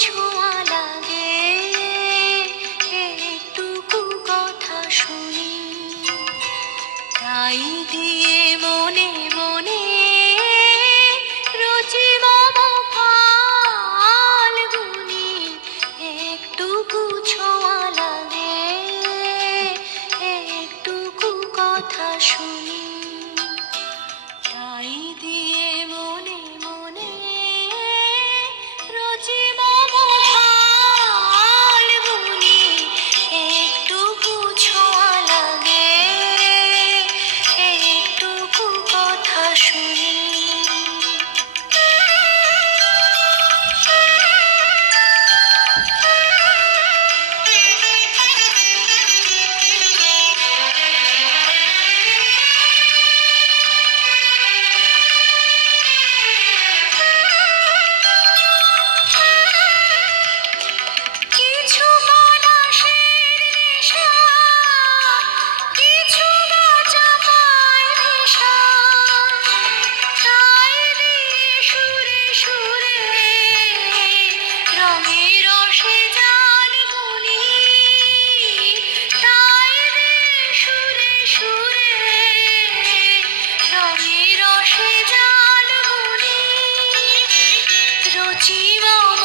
ছোঁয়া লাগে, একটুকু কথা শুনি, তাই দিয়ে মনে মনে রোজি মম ফাল্গুনি, একটুকু ছোঁয়া লাগে, একটুকু কথা শুনি, তাই দিয়ে মনে মনে রোজি মম ফাল্গুনি, একটুকু ছোঁয়া লাগে, একটুকু কথা শুনি। কিছু পলাশের নেশা, কিছু বাজা পায় নেশা, তাই দিয়ে সুরে সুরে রঙে রসে জাল বুনি, তাই দিয়ে সুরে সুরে রঙে রসে জাল বুনি, রুচি মম